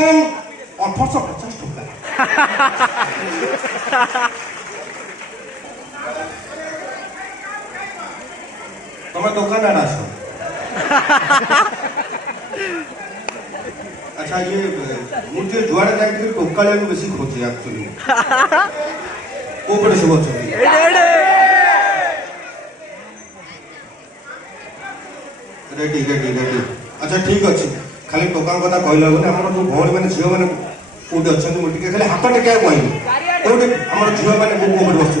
minimum 1850 टका तुम दुकान आड़ आस अच्छा ये मुझे जुआड़े जाए टोकालिया को बेसी खोजे एक्चुअली कोपड़े सब अच्छा रेडी रेडी रेडी अच्छा ठीक अच्छे खाली टोका कथा कहला आम जो भौणी मैंने झील मैंने कौटे अच्छा मुझे खाली हाथ टेक कहली कौटे आम झील मैंने कौटे बस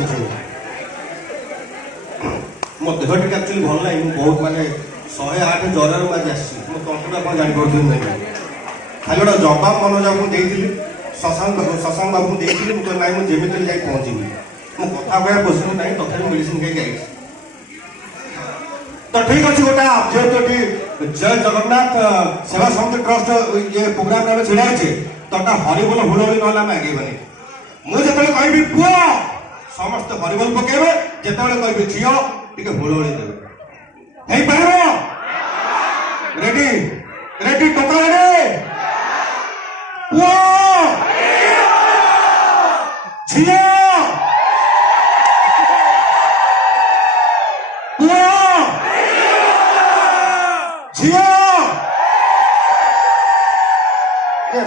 मो देह टे एक्चुअली भल ना बहुत मानने 108 ज्वर आज आसी मो तंत्र आप जापे खाली गोटे जवाब मनोज बाबू देती शशांक बाबू देती मुझे ना मुझे जमी जा पहुँची मो कथा कह क्वेश्चन ना तथा मेडिसिन कहीं तो ठीक अच्छे गोटे जेहेतु जय जगन्नाथ सेवा समिति ट्रस्ट ये प्रोग्राम में छिड़ा है तो हरिबोल हुलहुली ना आगेबानी मुझे कहबी पुआ समस्त हरिबोल पकेबे जिते कहबी झील टे हुलहुली देवे रेडी रेडी टोका रेडी पुआ झील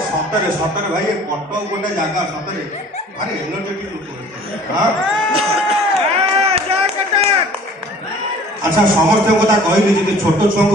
सतरे सतरे भाई ये कटक गोटे जगह सतरे भारी एनर्जेटिक लोक अच्छा समस्त कथा कहली छोट छुआ